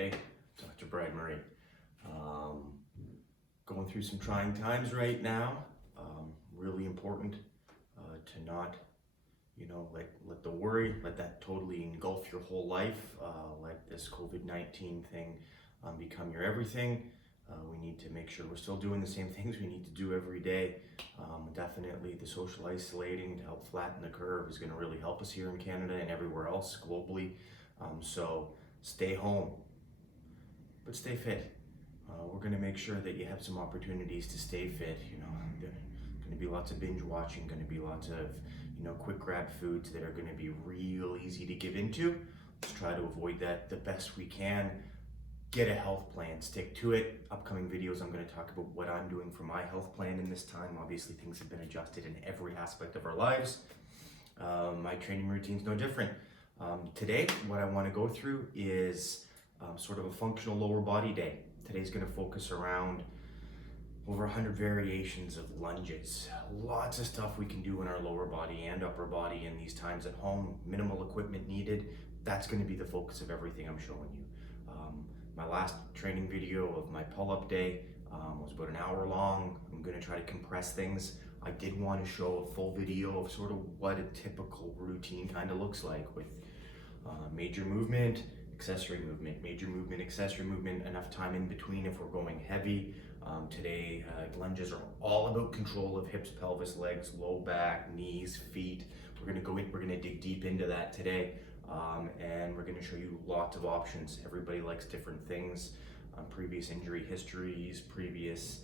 Hey, Dr. Brad Murray. Going through some trying times right now. Really important to not, let the worry, let that totally engulf your whole life. Let this COVID-19 thing become your everything. We need to make sure we're still doing the same things we need to do every day. Definitely the social isolating to help flatten the curve is going to really help us here in Canada and everywhere else globally. So stay home, but stay fit. We're going to make sure that you have some opportunities to stay fit. There's going to be lots of binge watching, going to be lots of, quick grab foods that are going to be real easy to give into. Let's try to avoid that the best we can. Get a health plan, stick to it. Upcoming videos, I'm going to talk about what I'm doing for my health plan in this time. Obviously, things have been adjusted in every aspect of our lives. My training routine's no different. Today, what I want to go through is sort of a functional lower body day. Today's going to focus around over 100 variations of lunges. Lots of stuff we can do in our lower body and upper body in these times at home. Minimal equipment needed. That's going to be the focus of everything I'm showing you. My last training video of my pull-up day was about an hour long. I'm going to try to compress things. I did want to show a full video of sort of what a typical routine kind of looks like with major movement, accessory movement, major movement, accessory movement, enough time in between if we're going heavy. Today, lunges are all about control of hips, pelvis, legs, low back, knees, feet. We're going to dig deep into that today. And we're going to show you lots of options. Everybody likes different things. Previous injury histories, previous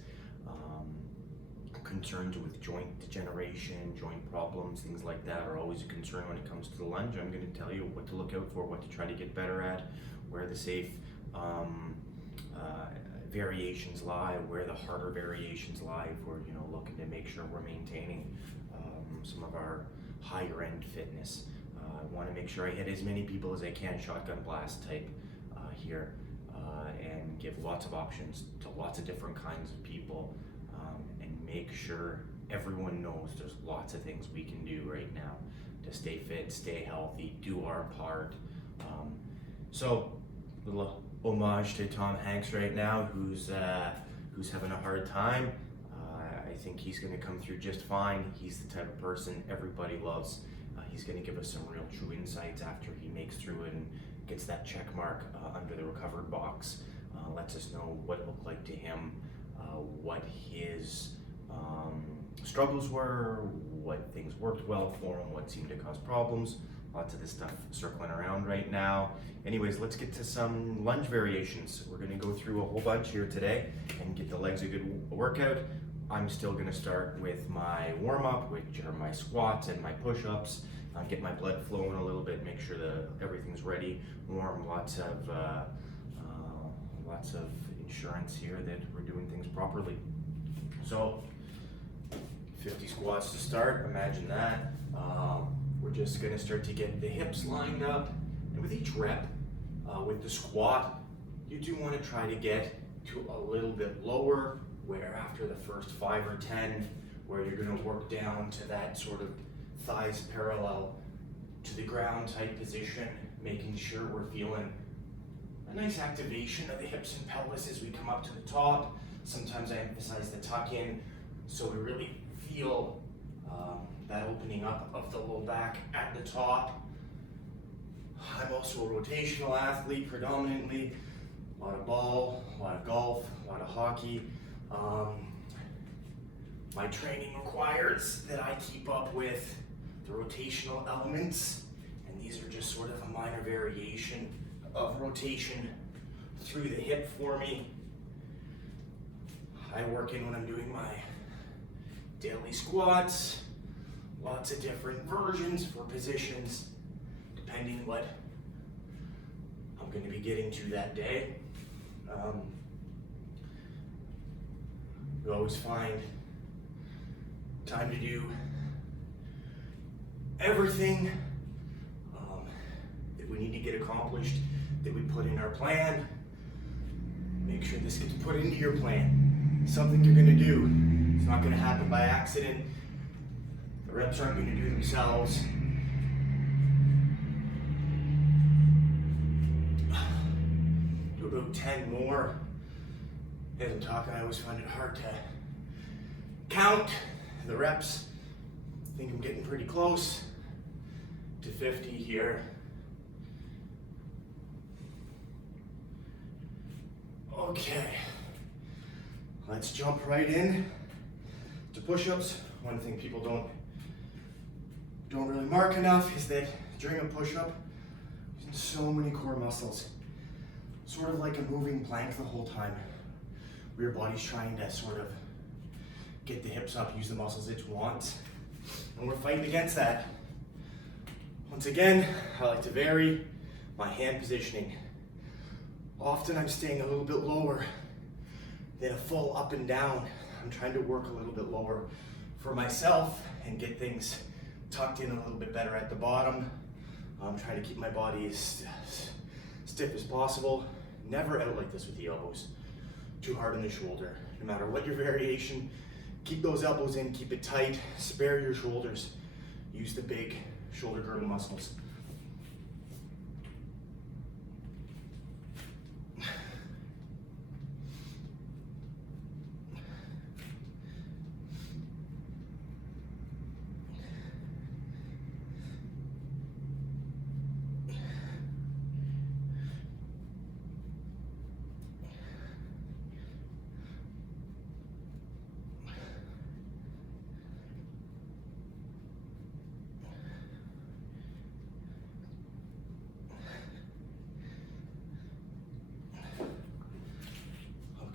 concerns with joint degeneration, joint problems, things like that are always a concern when it comes to the lunge. I'm going to tell you what to look out for, what to try to get better at, where the safe variations lie, where the harder variations lie if we're looking to make sure we're maintaining some of our higher end fitness. I want to make sure I hit as many people as I can, shotgun blast type here, and give lots of options to lots of different kinds of people, and make sure everyone knows there's lots of things we can do right now to stay fit, stay healthy, do our part. So, little homage to Tom Hanks right now, who's having a hard time. I think he's going to come through just fine. He's the type of person everybody loves. He's going to give us some real true insights after he makes through it and gets that check mark under the recovered box. Lets us know what it looked like to him, what his struggles were, what things worked well for him, what seemed to cause problems. Lots of this stuff circling around right now. Anyways, let's get to some lunge variations. We're going to go through a whole bunch here today and get the legs a good workout. I'm still going to start with my warm-up, which are my squats and my push-ups. Get my blood flowing a little bit, make sure that everything's ready, warm, lots of insurance here that we're doing things properly. So 50 squats to start, imagine that. We're just gonna start to get the hips lined up, and with each rep, with the squat, you do wanna try to get to a little bit lower, where after the first 5 or 10, where you're gonna work down to that sort of thighs parallel to the ground type position, making sure we're feeling a nice activation of the hips and pelvis as we come up to the top. Sometimes I emphasize the tuck in, so we really feel that opening up of the low back at the top. I'm also a rotational athlete predominantly, a lot of ball, a lot of golf, a lot of hockey. My training requires that I keep up with the rotational elements, and these are just sort of a minor variation of rotation through the hip for me. I work in when I'm doing my daily squats, lots of different versions for positions, depending what I'm going to be getting to that day. We always find time to do everything that we need to get accomplished, that we put in our plan. Make sure this gets put into your plan. Something you're going to do. It's not going to happen by accident. The reps aren't going to do themselves. Do about 10 more. As I'm talking, I always find it hard to count the reps. I think I'm getting pretty close to 50 here. Okay, let's jump right in to push-ups. One thing people don't really mark enough is that during a push-up, there's so many core muscles. Sort of like a moving plank the whole time, where your body's trying to sort of get the hips up, use the muscles it wants, and we're fighting against that. Once again, I like to vary my hand positioning. Often I'm staying a little bit lower than a full up and down. I'm trying to work a little bit lower for myself and get things tucked in a little bit better at the bottom. I'm trying to keep my body as stiff as possible. Never out like this with the elbows. Too hard on the shoulder. No matter what your variation, keep those elbows in, keep it tight, spare your shoulders. Use the big shoulder girdle muscles.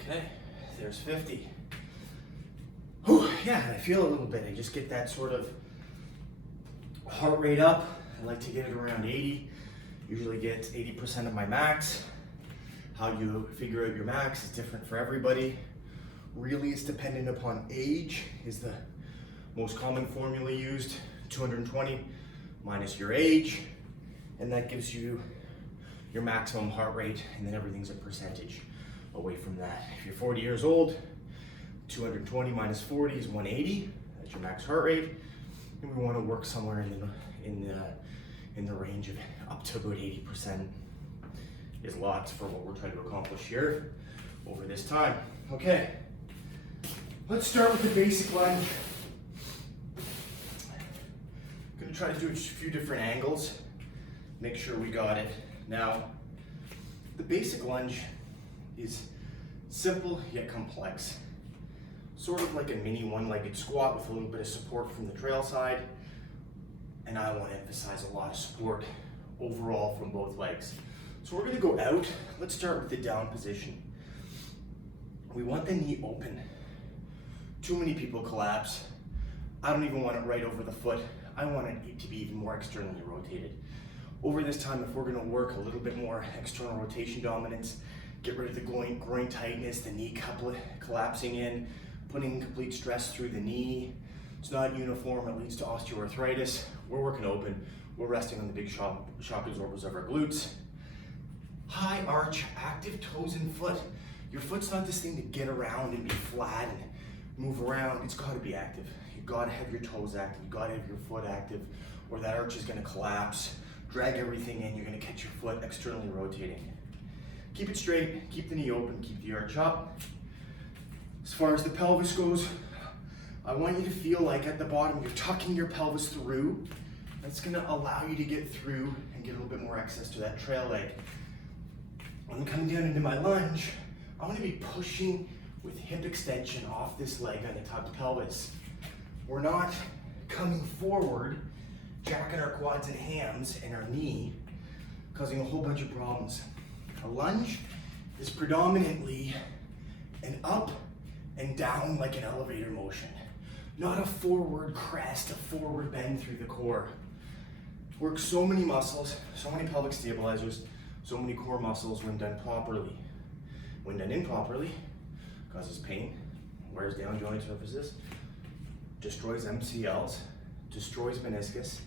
Okay, there's 50. Whew, yeah, I feel a little bit. I just get that sort of heart rate up. I like to get it around 80. Usually get 80% of my max. How you figure out your max is different for everybody. Really, it's dependent upon age is the most common formula used. 220 minus your age, and that gives you your maximum heart rate, and then everything's a percentage away from that. If you're 40 years old, 220 minus 40 is 180. That's your max heart rate, and we want to work somewhere in the range of up to about 80% is lots for what we're trying to accomplish here over this time. Okay, let's start with the basic lunge. I'm gonna try to do a few different angles, make sure we got it. Now, the basic lunge is simple yet complex. Sort of like a mini one-legged squat with a little bit of support from the trail side. And I want to emphasize a lot of support overall from both legs. So we're going to go out. Let's start with the down position. We want the knee open. Too many people collapse. I don't even want it right over the foot. I want it to be even more externally rotated. Over this time, if we're going to work a little bit more external rotation dominance, get rid of the groin tightness, the knee collapsing in, putting complete stress through the knee. It's not uniform, it leads to osteoarthritis. We're working open. We're resting on the big shock absorbers of our glutes. High arch, active toes and foot. Your foot's not this thing to get around and be flat and move around. It's gotta be active. You gotta have your toes active. You gotta have your foot active, or that arch is gonna collapse. Drag everything in, you're gonna catch your foot externally rotating. Keep it straight, keep the knee open, keep the arch up. As far as the pelvis goes, I want you to feel like at the bottom you're tucking your pelvis through. That's gonna allow you to get through and get a little bit more access to that trail leg. When I'm coming down into my lunge, I wanna be pushing with hip extension off this leg on the top of the pelvis. We're not coming forward, jacking our quads and hams and our knee, causing a whole bunch of problems. A lunge is predominantly an up and down like an elevator motion, not a forward crest, a forward bend through the core. Works so many muscles, so many pelvic stabilizers, so many core muscles when done properly. When done improperly, causes pain, wears down joint surfaces, destroys MCLs, destroys meniscus.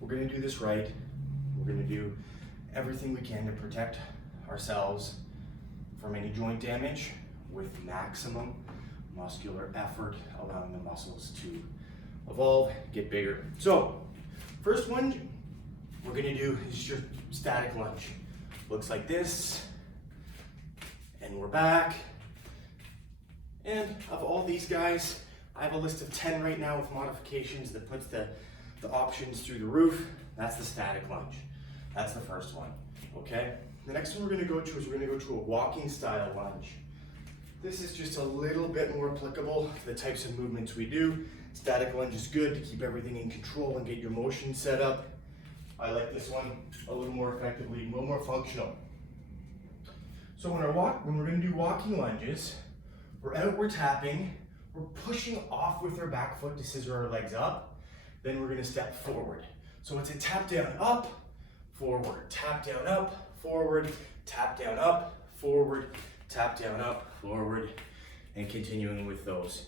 We're gonna do this right. We're gonna do everything we can to protect ourselves from any joint damage with maximum muscular effort, allowing the muscles to evolve, get bigger. So, first one we're gonna do is your static lunge. Looks like this. And we're back. And of all these guys, I have a list of 10 right now with modifications that puts the options through the roof. That's the static lunge. That's the first one, okay? The next one we're gonna go to is we're gonna go to a walking style lunge. This is just a little bit more applicable to the types of movements we do. Static lunge is good to keep everything in control and get your motion set up. I like this one a little more effectively, a little more functional. So when we're gonna do walking lunges, we're out, we're tapping, we're pushing off with our back foot to scissor our legs up, then we're gonna step forward. So it's a tap down, up, forward, tap down, up, forward, tap down, up, forward, tap down, up, forward, and continuing with those.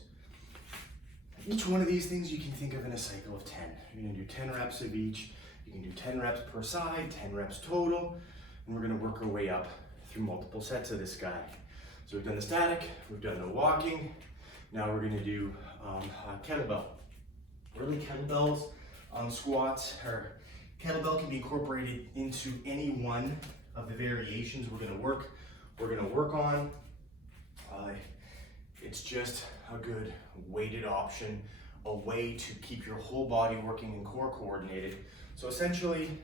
Each one of these things you can think of in a cycle of 10. You're gonna do 10 reps of each. You can do 10 reps per side, 10 reps total, and we're gonna work our way up through multiple sets of this guy. So we've done the static, we've done the walking, now we're gonna do kettlebell. Really, kettlebells, squats, or kettlebell can be incorporated into any one of the variations we're gonna work on. It's just a good weighted option, a way to keep your whole body working and core coordinated. So essentially,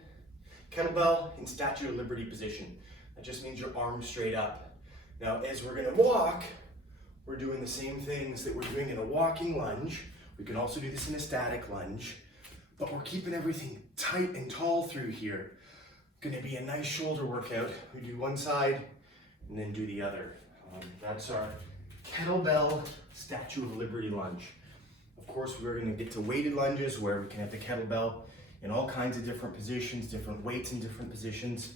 kettlebell in Statue of Liberty position. That just means your arms straight up. Now, as we're gonna walk, we're doing the same things that we're doing in a walking lunge. We can also do this in a static lunge, but we're keeping everything tight and tall through here. Gonna be a nice shoulder workout. We do one side and then do the other. That's our kettlebell Statue of Liberty lunge. Of course, we're gonna get to weighted lunges where we can have the kettlebell in all kinds of different positions, different weights in different positions.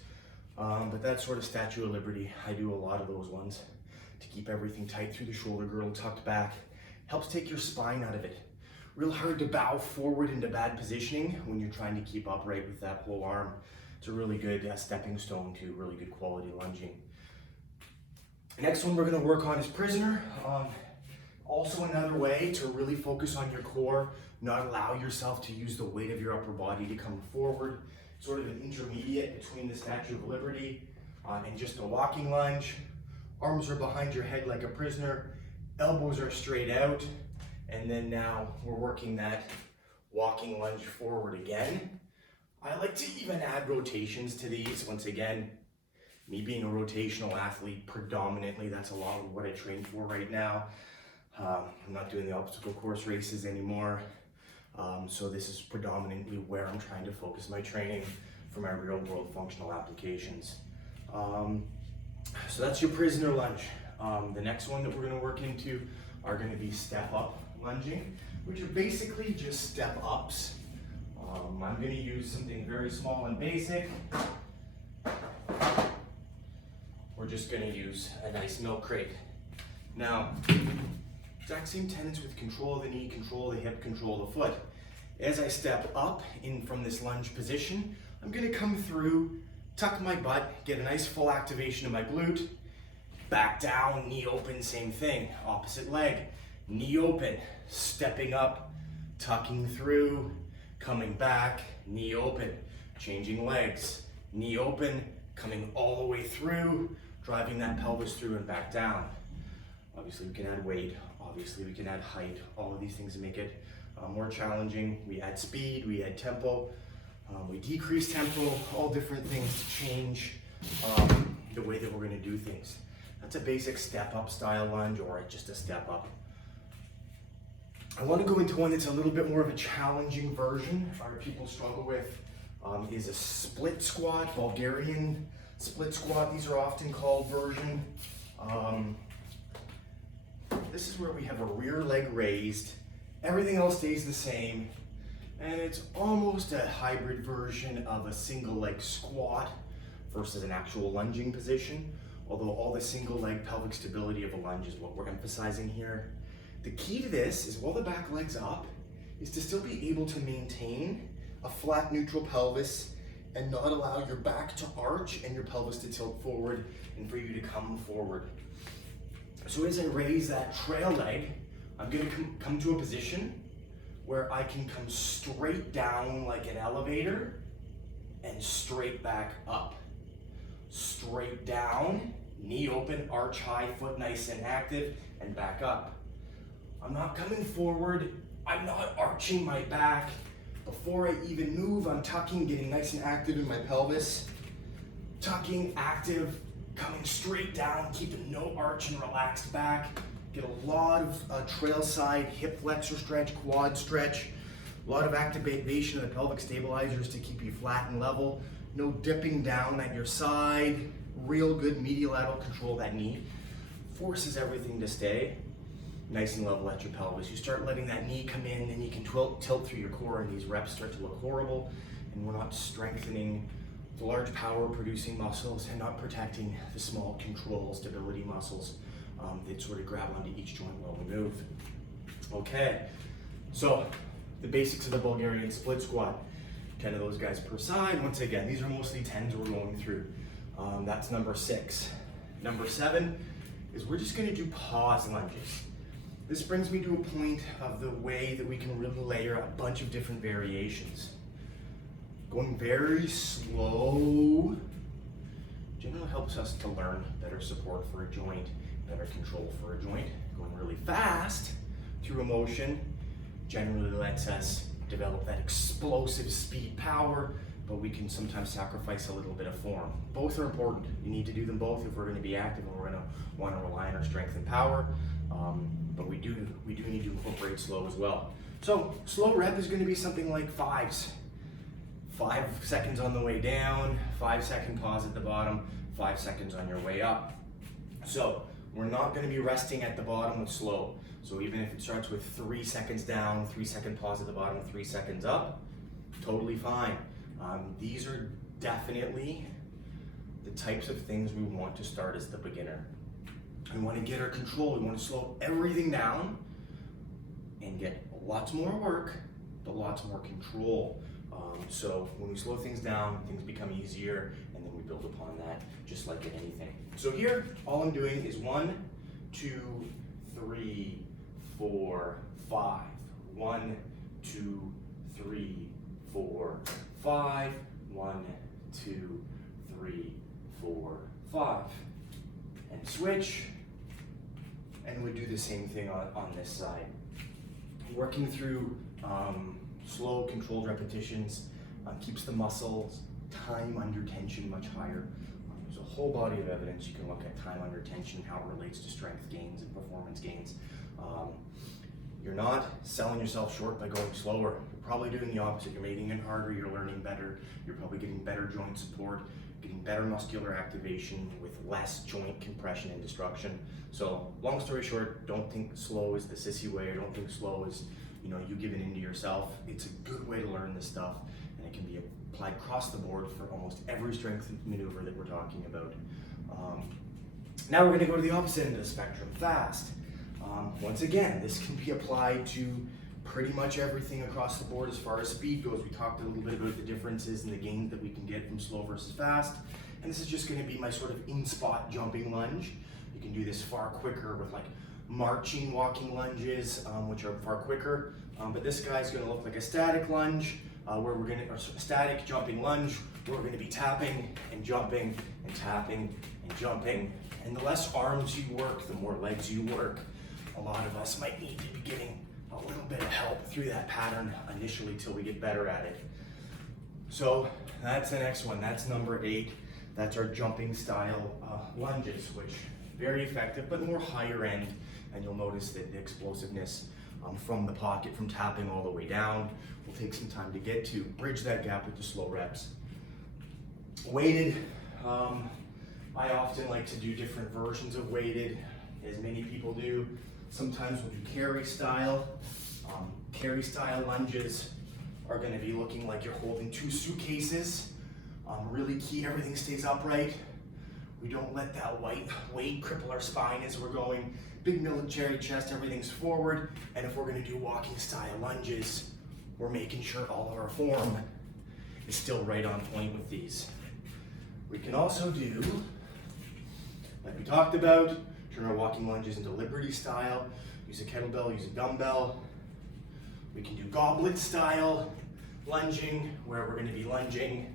But that's sort of Statue of Liberty. I do a lot of those ones to keep everything tight through the shoulder girdle, tucked back. Helps take your spine out of it. Real hard to bow forward into bad positioning when you're trying to keep upright with that whole arm. It's a really good stepping stone to really good quality lunging. The next one we're gonna work on is prisoner. Also another way to really focus on your core, not allow yourself to use the weight of your upper body to come forward. Sort of an intermediate between the Statue of Liberty and just a walking lunge. Arms are behind your head like a prisoner, elbows are straight out, and then now we're working that walking lunge forward again. I like to even add rotations to these. Once again, me being a rotational athlete predominantly, that's a lot of what I train for right now. I'm not doing the obstacle course races anymore. So this is predominantly where I'm trying to focus my training for my real world functional applications. So that's your prisoner lunge. The next one that we're gonna work into are gonna be step up lunging, which are basically just step ups. I'm gonna use something very small and basic. We're just gonna use a nice milk crate. Now, exact same tenets with control of the knee, control of the hip, control of the foot. As I step up in from this lunge position, I'm gonna come through, tuck my butt, get a nice full activation of my glute, back down, knee open, same thing. Opposite leg, knee open, stepping up, tucking through, coming back, knee open, changing legs, knee open, coming all the way through, driving that pelvis through and back down. Obviously we can add weight, obviously we can add height, all of these things to make it more challenging. We add speed, we add tempo, we decrease tempo, all different things to change the way that we're gonna do things. That's a basic step up style lunge or just a step up. I wanna go into one that's a little bit more of a challenging version, or people struggle with, is a split squat, Bulgarian split squat. These are often called version. This is where we have a rear leg raised, everything else stays the same, and it's almost a hybrid version of a single leg squat versus an actual lunging position, although all the single leg pelvic stability of a lunge is what we're emphasizing here. The key to this is while the back leg's up, is to still be able to maintain a flat neutral pelvis and not allow your back to arch and your pelvis to tilt forward and for you to come forward. So as I raise that trail leg, I'm gonna come to a position where I can come straight down like an elevator and straight back up. Straight down knee open, arch high, foot nice and active, and back up. I'm not coming forward, I'm not arching my back. Before I even move, I'm tucking, getting nice and active in my pelvis. Tucking, active, coming straight down, keeping no arch and relaxed back. Get a lot of trail side, hip flexor stretch, quad stretch. A lot of activation of the pelvic stabilizers to keep you flat and level. No dipping down at your side. Real good medial lateral control of that knee. Forces everything to stay nice and level at your pelvis. You start letting that knee come in, and you can tilt through your core, and these reps start to look horrible, and we're not strengthening the large power producing muscles and not protecting the small control stability muscles that sort of grab onto each joint while we move. Okay, so the basics of the Bulgarian split squat. 10 of those guys per side. Once again, these are mostly 10s we're going through. That's number 6. Number 7 is we're just gonna do pause lunges. This brings me to a point of the way that we can really layer a bunch of different variations. Going very slow generally helps us to learn better support for a joint, better control for a joint. Going really fast through emotion generally lets us develop that explosive speed power, but we can sometimes sacrifice a little bit of form. Both are important. You need to do them both if we're going to be active and we're going to want to rely on our strength and power. But we do need to incorporate slow as well. So slow rep is going to be something like 5s. 5 seconds on the way down, 5-second pause at the bottom, 5 seconds on your way up. So we're not going to be resting at the bottom with slow. So even if it starts with 3 seconds down, 3-second pause at the bottom, 3 seconds up, totally fine. These are definitely the types of things we want to start as the beginner. We want to get our control, we want to slow everything down and get lots more work, but lots more control. So when we slow things down, things become easier, and then we build upon that, just like in anything. So here, all I'm doing is 1, 2, 3, 4, 5. 1, 2, 3, 4, 5. 1, 2, 3, 4, 5. And switch. And we do the same thing on this side. Working through slow, controlled repetitions keeps the muscles time under tension much higher. There's a whole body of evidence you can look at time under tension, how it relates to strength gains and performance gains. You're not selling yourself short by going slower. You're probably doing the opposite. You're making it harder, you're learning better, you're probably getting better joint support, getting better muscular activation with less joint compression and destruction. So long story short, don't think slow is the sissy way, or don't think slow is you giving into yourself. It's a good way to learn this stuff, and it can be applied across the board for almost every strength maneuver that we're talking about. Now we're going to go to the opposite end of the spectrum, fast. Once again, this can be applied to pretty much everything across the board as far as speed goes. We talked a little bit about the differences and the gains that we can get from slow versus fast, and this is just going to be my sort of in-spot jumping lunge. You can do this far quicker with like marching walking lunges, which are far quicker, but this guy's going to look like a static lunge, or static jumping lunge, where we're going to be tapping and jumping and tapping and jumping. And the less arms you work, the more legs you work. A lot of us might need to be getting a little bit of help through that pattern initially till we get better at it. So that's the next one. That's number 8. That's our jumping style lunges, which very effective, but more higher end. And you'll notice that the explosiveness from the pocket, from tapping all the way down, will take some time to get to. Bridge that gap with the slow reps. Weighted, I often like to do different versions of weighted, as many people do. Sometimes we'll do carry style. Carry style lunges are going to be looking like you're holding 2 suitcases. Really key, everything stays upright. We don't let that weight cripple our spine as we're going. Big military chest, everything's forward. And if we're going to do walking style lunges, we're making sure all of our form is still right on point with these. We can also do, like we talked about, turn our walking lunges into Liberty style. Use a kettlebell, use a dumbbell. We can do goblet style lunging, where we're going to be lunging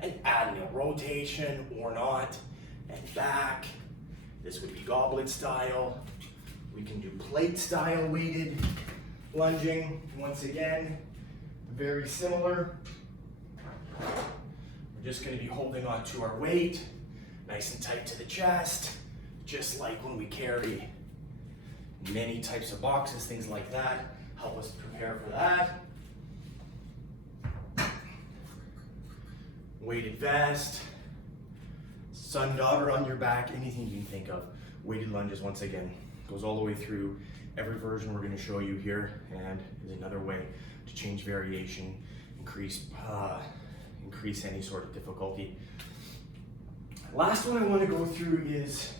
and adding a rotation or not, and back This would be goblet style. We can do plate style weighted lunging. Once again, very similar. We're just going to be holding on to our weight, nice and tight to the chest, just like when we carry many types of boxes, things like that. Help us prepare for that. Weighted vest, sun daughter on your back, anything you can think of. Weighted lunges, once again, goes all the way through every version we're going to show you here, and is another way to change variation, increase any sort of difficulty. Last one I want to go through is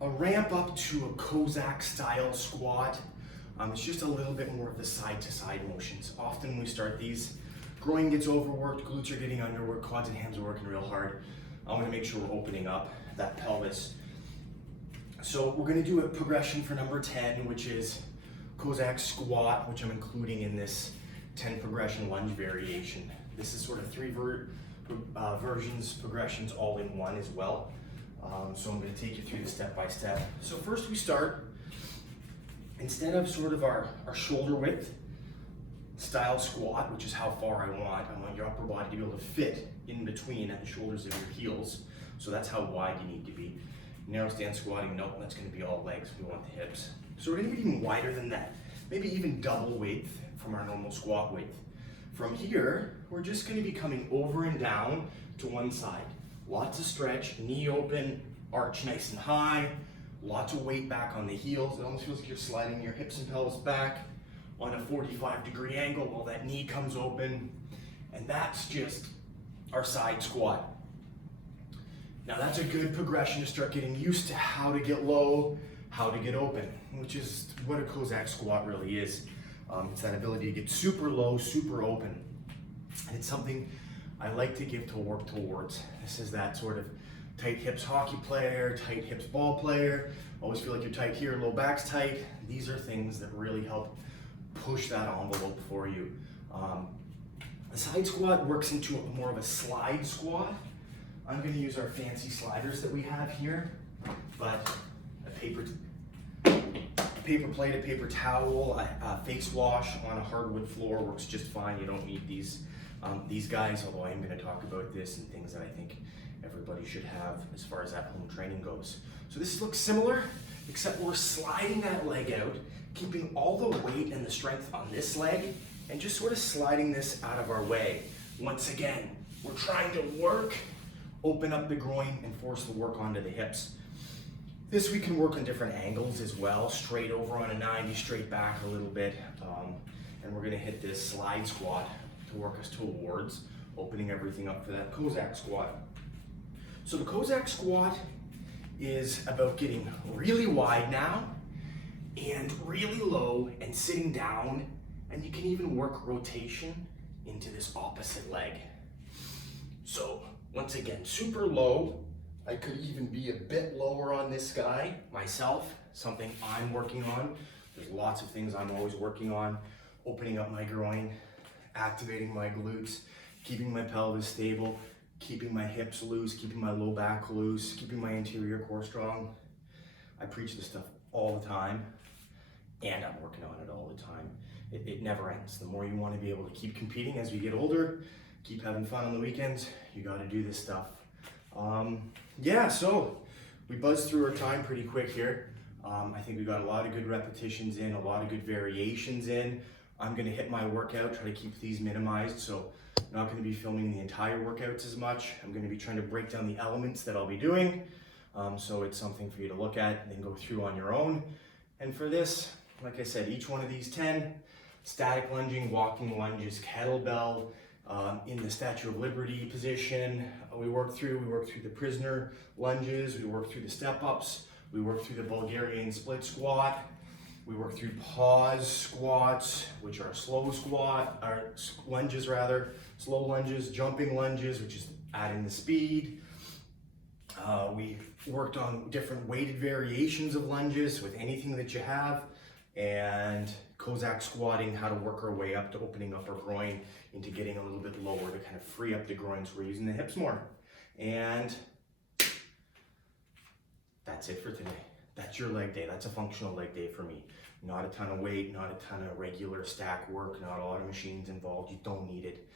a ramp up to a Cossack style squat. It's just a little bit more of the side to side motions. Often when we start these, groin gets overworked, glutes are getting underworked, quads and hams are working real hard. I want to make sure we're opening up that pelvis. So we're going to do a progression for number 10, which is Cossack squat, which I'm including in this 10 progression lunge variation. This is sort of three versions, progressions all in one as well. So I'm going to take you through this step by step. So first we start, instead of sort of our shoulder width style squat, which is how far I want your upper body to be able to fit in between at the shoulders of your heels. So that's how wide you need to be. Narrow stance squatting, nope, that's going to be all legs. We want the hips. So we're going to be even wider than that. Maybe even double width from our normal squat width. From here, we're just going to be coming over and down to one side. Lots of stretch, knee open, arch nice and high, lots of weight back on the heels. It almost feels like you're sliding your hips and pelvis back on a 45-degree angle while that knee comes open. And that's just our side squat. Now that's a good progression to start getting used to how to get low, how to get open, which is what a Cossack squat really is. It's that ability to get super low, super open. And it's something I like to give to work towards. This is that sort of tight hips hockey player, tight hips ball player. Always feel like you're tight here, low back's tight. These are things that really help push that envelope for you. The side squat works into more of a slide squat. I'm going to use our fancy sliders that we have here, but a paper plate, a paper towel, a face wash on a hardwood floor works just fine. You don't need these guys, although I am going to talk about this and things that I think everybody should have as far as at-home training goes. So this looks similar, except we're sliding that leg out, keeping all the weight and the strength on this leg, and just sort of sliding this out of our way. Once again, we're trying to work, open up the groin, and force the work onto the hips. This we can work on different angles as well, straight over on a 90, straight back a little bit, and we're going to hit this slide squat to work us towards opening everything up for that Cossack squat. So the Cossack squat is about getting really wide now and really low and sitting down, and you can even work rotation into this opposite leg. So once again, super low. I could even be a bit lower on this guy myself, something I'm working on. There's lots of things I'm always working on. Opening up my groin, activating my glutes, keeping my pelvis stable, keeping my hips loose, keeping my low back loose, keeping my interior core strong. I preach this stuff all the time, and I'm working on it all the time. It never ends. The more you want to be able to keep competing as we get older, keep having fun on the weekends, you got to do this stuff. Yeah, so we buzzed through our time pretty quick here. I think we got a lot of good repetitions in, a lot of good variations in. I'm going to hit my workout, try to keep these minimized, so I'm not going to be filming the entire workouts as much. I'm going to be trying to break down the elements that I'll be doing, so it's something for you to look at and then go through on your own. And for this, like I said, each one of these 10, static lunging, walking lunges, kettlebell, in the Statue of Liberty position. We work through the prisoner lunges, we work through the step-ups, we work through the Bulgarian split squat, we work through pause squats, which are slow lunges rather, slow lunges, jumping lunges, which is adding the speed. We worked on different weighted variations of lunges with anything that you have, and Cossack squatting, how to work our way up to opening up our groin into getting a little bit lower to kind of free up the groin so we're using the hips more. And that's it for today. That's your leg day. That's a functional leg day for me. Not a ton of weight, not a ton of regular stack work, not a lot of machines involved. You don't need it.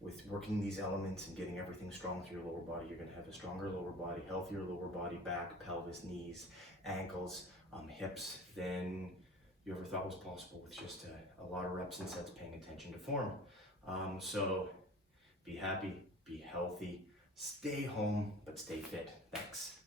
With working these elements and getting everything strong through your lower body, you're gonna have a stronger lower body, healthier lower body, back, pelvis, knees, ankles, hips than you ever thought was possible with just a lot of reps and sets paying attention to form. So be happy, be healthy, stay home, but stay fit. Thanks.